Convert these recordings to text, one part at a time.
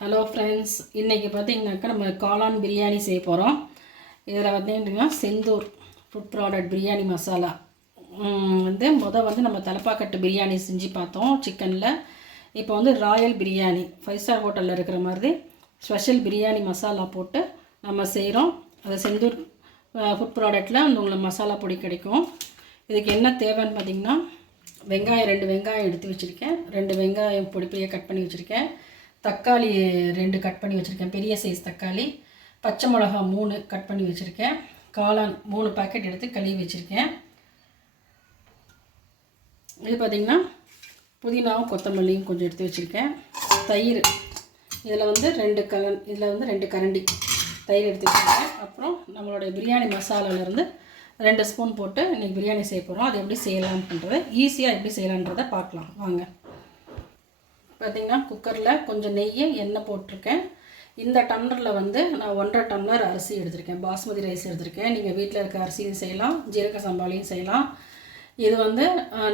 Hello friends, இன்றைக்கி பார்த்திங்கனாக்கா நம்ம காளான் பிரியாணி செய்ய போகிறோம். இதில் பார்த்திங்கன்னா செந்தூர் ஃபுட் ப்ராடக்ட் பிரியாணி மசாலா வந்து நம்ம தலப்பாக்கட்டு பிரியாணி செஞ்சு பார்த்தோம் சிக்கனில். இப்போ வந்து ராயல் பிரியாணி 5 ஸ்டார் ஹோட்டலில் இருக்கிற மாதிரி ஸ்பெஷல் பிரியாணி மசாலா போட்டு நம்ம செய்கிறோம். அது செந்தூர் ஃபுட் ப்ராடக்டில் உங்களுக்கு மசாலா பொடி கிடைக்கும். இதுக்கு என்ன தேவைன்னு பார்த்திங்கன்னா, வெங்காயம் 2 வெங்காயம் எடுத்து வச்சுருக்கேன். 2 வெங்காயம் பொடியாக கட் பண்ணி வச்சுருக்கேன். தக்காளி 2 கட் பண்ணி வச்சுருக்கேன், பெரிய சைஸ் தக்காளி. பச்சை மிளகா 3 கட் பண்ணி வச்சுருக்கேன். காளான் 3 பேக்கெட் எடுத்து கழுவி வச்சுருக்கேன். இது பார்த்திங்கன்னா புதினாவும் கொத்தமல்லியும் கொஞ்சம் எடுத்து வச்சுருக்கேன். தயிர் இதில் வந்து 2 கரண்டி தயிர் எடுத்து வச்சுருக்கேன். அப்புறம் நம்மளுடைய பிரியாணி மசாலாவிலேருந்து 2 ஸ்பூன் போட்டு இன்றைக்கி பிரியாணி செய்ய போகிறோம். அது எப்படி செய்யலாம்ன்றதை ஈஸியாக எப்படி செய்யலான்றதை பார்க்கலாம் வாங்க. பார்த்திங்கன்னா குக்கரில் கொஞ்சம் எண்ணெய் போட்டிருக்கேன். இந்த டம்ளரில் வந்து நான் 1.5 டம்ளர் அரிசி எடுத்திருக்கேன். பாஸ்மதி ரைஸ் எடுத்திருக்கேன். நீங்கள் வீட்டில் இருக்க அரிசியும் செய்யலாம், ஜீரக சம்பாலையும் செய்யலாம். இது வந்து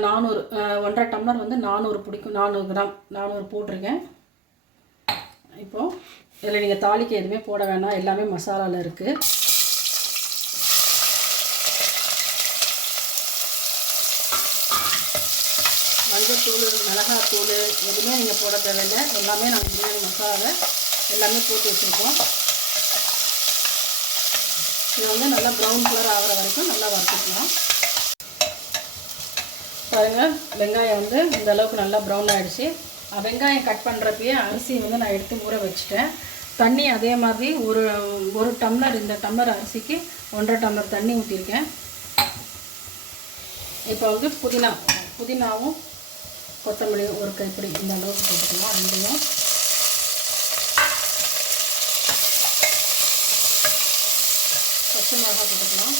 400 1.5 டம்ளர் வந்து 400 பிடிக்கும். 400 கிராம் 400 போட்டிருக்கேன். இப்போது இதில் நீங்கள் தாளிக்க எதுவுமே போட வேணாம், எல்லாமே மசாலாவில் இருக்குது. மஞ்சத்தூள், மிளகாத்தூள் எதுவுமே நீங்கள் போட தேவையில்லை. எல்லாமே நாங்கள் பிரியாணி மசாலாவை எல்லாமே போட்டு வச்சுருக்கோம். இதை வந்து நல்லா ப்ரௌன் கலர் ஆகிற வரைக்கும் நல்லா வறுத்துக்கலாம். பாருங்கள், வெங்காயம் வந்து இந்த அளவுக்கு நல்லா ப்ரௌன் ஆகிடுச்சு. வெங்காயம் கட் பண்ணுறப்பயே அரிசி வந்து நான் எடுத்து ஊற வச்சுட்டேன். தண்ணி அதே மாதிரி ஒரு டம்ளர், இந்த டம்ளர் அரிசிக்கு 1.5 டம்ளர் தண்ணி ஊற்றிருக்கேன். இப்போ வந்து புதினாவும் கொத்தமல்லி ஒரு கைப்பிடி இந்த அளவுக்கு போட்டுக்கலாம். ரெண்டையும் பச்சை மிளகாய் போட்டுக்கலாம்.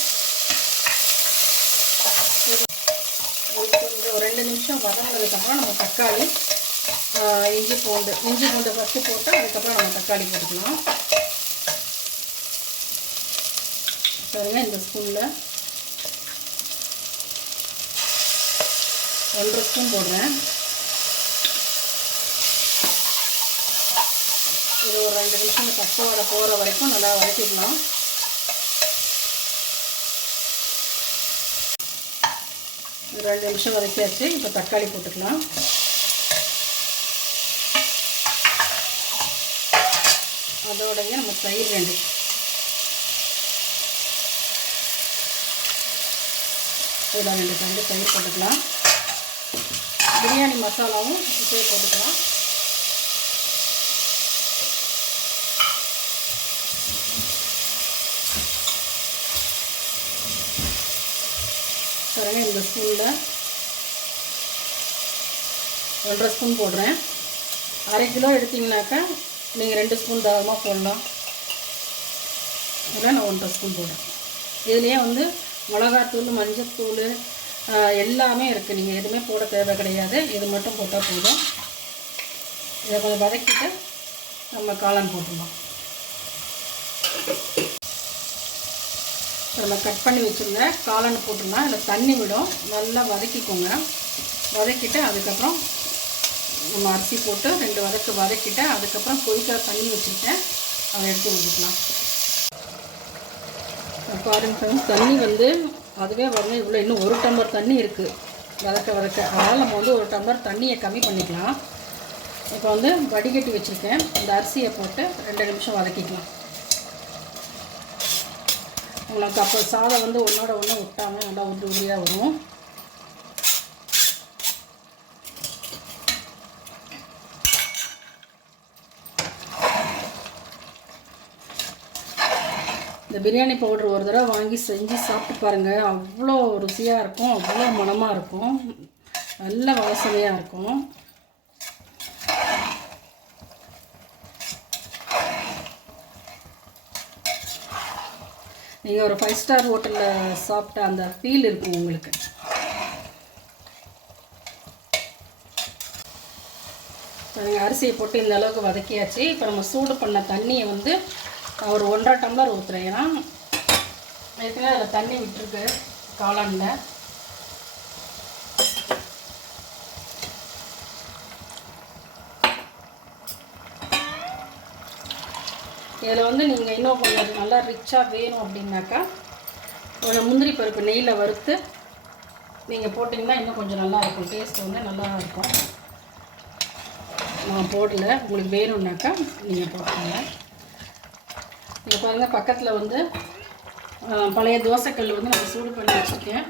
கொஞ்சம் ஒரு 2 நிமிஷம் வதங்கினதுக்கப்புறம் நம்ம தக்காளி, இஞ்சி பூண்டு ஃபஸ்ட்டு போட்டு அதுக்கப்புறம் நம்ம தக்காளி போட்டுக்கலாம். பாருங்கள், இந்த ஸ்பூனில் 1.5 ஸ்பூன் போடுறேன். இது ஒரு 2 நிமிஷம் பச்சை வாடை போகிற வரைக்கும் நல்லா வதக்கிக்கலாம். ஒரு 2 நிமிஷம் வதக்கியாச்சு. இப்போ தக்காளி போட்டுக்கலாம். அதோடைய நம்ம தயிர் 2 தயிர் போட்டுக்கலாம். பிரியாணி மசாலாவும் இப்போயே போட்டுக்கலாம். பாருங்கள், இந்த ஸ்பூனில் 1.5 ஸ்பூன் போடுறேன். 1/2 கிலோ எடுத்திங்கனாக்கா நீங்கள் 2 ஸ்பூன் தாராளமாக போடலாம். அதில் நான் 1.5 ஸ்பூன் போடுறேன். இதுலேயே வந்து மிளகாத்தூள், மஞ்சத்தூள் எல்லாமே இருக்குது. நீங்கள் எதுவுமே போட தேவை கிடையாது. இது மட்டும் போட்டால் போதும். இதை கொஞ்சம் வதக்கிட்டு நம்ம காளான் போட்டுடலாம். நம்ம கட் பண்ணி வச்சுருந்த காளான் போட்டோம்னா அதில் தண்ணி விடும். நல்லா வதக்கிக்கோங்க. வதக்கிட்டு அதுக்கப்புறம் நம்ம அரிசி போட்டு 2 வதக்கிட்டு அதுக்கப்புறம் கொதிக்கிற தண்ணி வச்சுருக்கேன், அதை எடுத்து ஊற்றிக்கலாம். பாருங்க ஃப்ரெண்ட்ஸ், தண்ணி வந்து அதுவே வரணும். இவ்வளோ இன்னும் 1 டம்ளர் தண்ணி இருக்குது வதக்க. அதனால் நம்ம வந்து 1 டம்ளர் தண்ணியை கம்மி பண்ணிக்கலாம். இப்போ வந்து வடிகட்டி வச்சுருக்கேன். இந்த அரிசியை போட்டு 2 நிமிஷம் வதக்கிக்கலாம். உங்களுக்கு அப்போ சாதம் வந்து ஒன்றோட ஒன்று விட்டாமல் நல்லா உதிரியாக வரும். இந்த பிரியாணி பவுடர் ஒரு தடவை வாங்கி செஞ்சு சாப்பிட்டு பாருங்கள். அவ்வளோ ருசியாக இருக்கும், அவ்வளோ மணமாக இருக்கும், நல்ல வாசனையாக இருக்கும். நீங்கள் ஒரு 5 ஸ்டார் ஹோட்டலில் சாப்பிட்ட அந்த ஃபீல் இருக்கும் உங்களுக்கு. நீங்கள் அரிசியை போட்டு இந்த அளவுக்கு வதக்கியாச்சு. இப்போ நம்ம சூடு பண்ண தண்ணியை வந்து ஒரு 1.5 டம்ளர் ஊற்றுறேன். ஏன்னா ஏற்கனவே அதில் தண்ணி விட்டுருக்கு காளானில். இதில் வந்து நீங்கள் இன்னும் கொஞ்சம் நல்லா ரிச்சாக வேணும் அப்படின்னாக்கா கொஞ்சம் முந்திரி பருப்பு நெய்யில் வறுத்து நீங்கள் போட்டிங்கன்னா இன்னும் கொஞ்சம் நல்லாயிருக்கும். டேஸ்ட் வந்து நல்லா இருக்கும். நான் போடல, உங்களுக்கு வேணும்னாக்கா நீங்கள் போட்டுக்கோங்க. இங்கே பாருங்கள், பக்கத்தில் வந்து பழைய தோசைக்கல் வந்து நான் சூடு பண்ணி வச்சுருக்கேன்.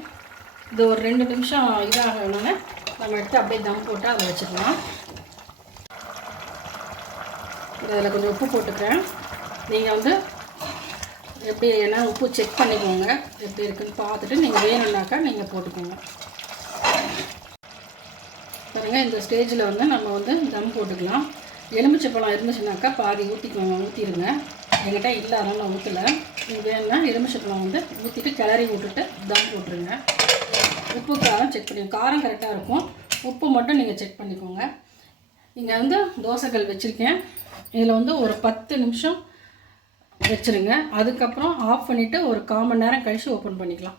இது ஒரு 2 நிமிஷம் இதாகணுன்னு நம்ம எடுத்து அப்படியே தம் போட்டு அதை வச்சுக்கலாம். இதில் கொஞ்சம் உப்பு போட்டுக்கிறேன். நீங்கள் வந்து எப்படி ஏன்னா உப்பு செக் பண்ணிக்கோங்க, எப்படி இருக்குதுன்னு பார்த்துட்டு நீங்கள் வேணும்னாக்கா நீங்கள் போட்டுக்கோங்க. பாருங்கள், இந்த ஸ்டேஜில் வந்து நம்ம வந்து தம் போட்டுக்கலாம். எலுமிச்சைப்பழம் இருந்துச்சுனாக்கா பாதி ஊற்றிடுங்க. என்கிட்ட இல்லை, அதனால் நான் ஊற்றலை. இது வேணுன்னா எலுமிச்சைப்பழம் வந்து ஊற்றிட்டு கிளறி விட்டுட்டு தம் போட்டுருங்க. உப்பு காரம் செக் பண்ணி, காரம் கரெக்டாக இருக்கும், உப்பு மட்டும் நீங்கள் செக் பண்ணிக்கோங்க. இங்கே வந்து தோசைக்கல் வச்சுருக்கேன். இதில் வந்து ஒரு 10 நிமிஷம் வச்சுருங்க. அதுக்கப்புறம் ஆஃப் பண்ணிவிட்டு ஒரு 1/4 மணி நேரம் கழித்து ஓப்பன் பண்ணிக்கலாம்.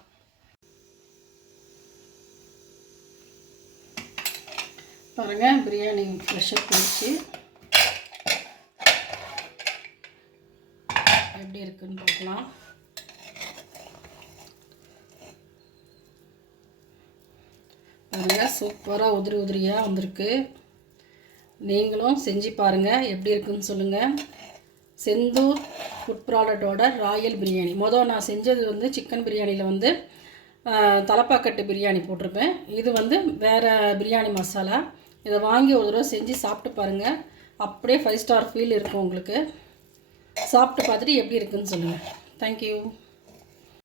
பாருங்கள், பிரியாணி ஃப்ரெஷ்ஷாக போயிடுச்சு. எப்படி இருக்குன்னு பார்க்கலாம். பாருங்கள், சூப்பராக உதிரியாக வந்திருக்கு. நீங்களும் செஞ்சு பாருங்கள், எப்படி இருக்குன்னு சொல்லுங்கள். செந்தூர் ஃபுட் ப்ராடக்டோட ராயல் பிரியாணி. நான் செஞ்சது வந்து சிக்கன் பிரியாணியில் வந்து தலப்பாக்கட்டு பிரியாணி போட்டிருப்பேன். இது வந்து வேறு பிரியாணி மசாலா. இதை வாங்கி ஒரு தடவை செஞ்சு சாப்பிட்டு பாருங்கள். அப்படியே 5 ஸ்டார் ஃபீல் இருக்கும் உங்களுக்கு. சாப்பிட்டு பார்த்துட்டு எப்படி இருக்குன்னு சொல்லுங்கள். தேங்க்யூ.